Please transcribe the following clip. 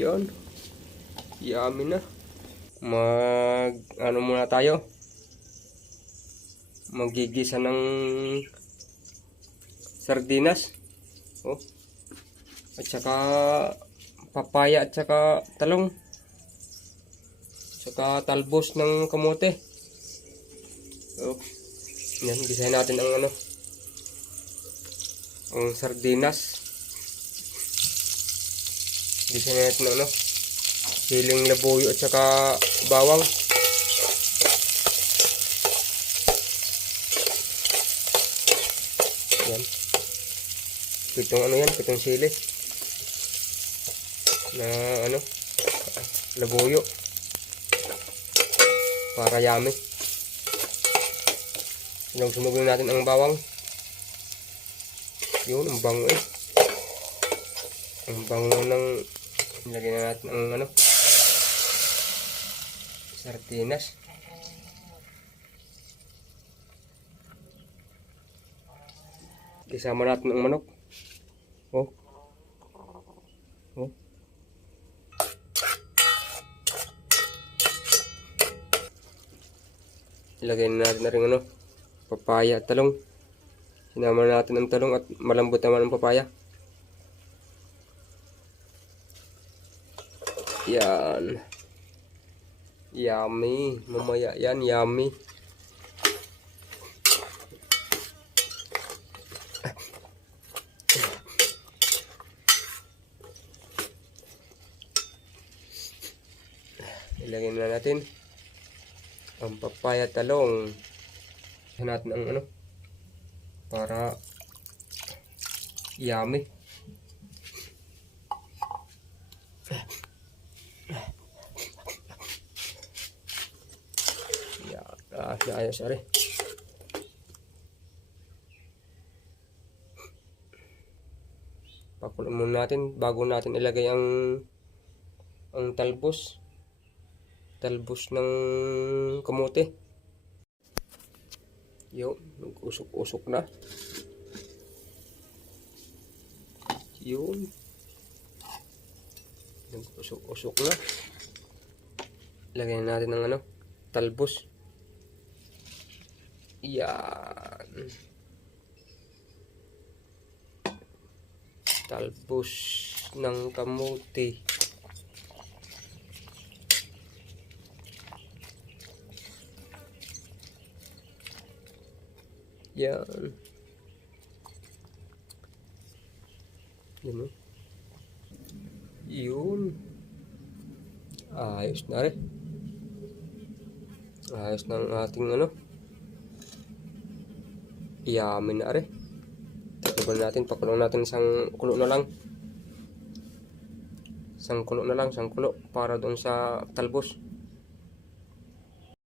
Yun. Yummy na. Ano muna tayo? Magigisa ng sardinas. Oh. At saka papaya at saka talong. Saka talbos ng kamote. Oh. Yan, gisahin natin ang ang sardinas. Gisahin natin ang siling labuyo at saka bawang. Yan. Pitong sili. Na labuyo. Para yummy. Sunugin natin ang bawang. Yun, ang bango eh. Ang bango ng ilagay na natin ang sardinas. Isama natin ang manok. Oh. Oh. Ilagay na natin na rin papaya at talong. Sinama natin ang talong at malambot naman ang papaya. Yan. Yummy. Mamaya yan, yummy. Ilagay na natin ang papaya at talong. Natin ang para yummy. Ayos ari. Pakuloy muna natin bago natin ilagay ang talbos ng kamote. Yun, nag-usok-usok na. Yun. Nag-usok-usok na. Lagyan natin ng talbos. Yan. Talbos ng kamote. Yan. Yun. Yun. Ayos na rin. Ayos na ang ating yummy na rin. Takpan natin, pakulong natin isang kulo na lang. Isang kulo para doon sa talbos.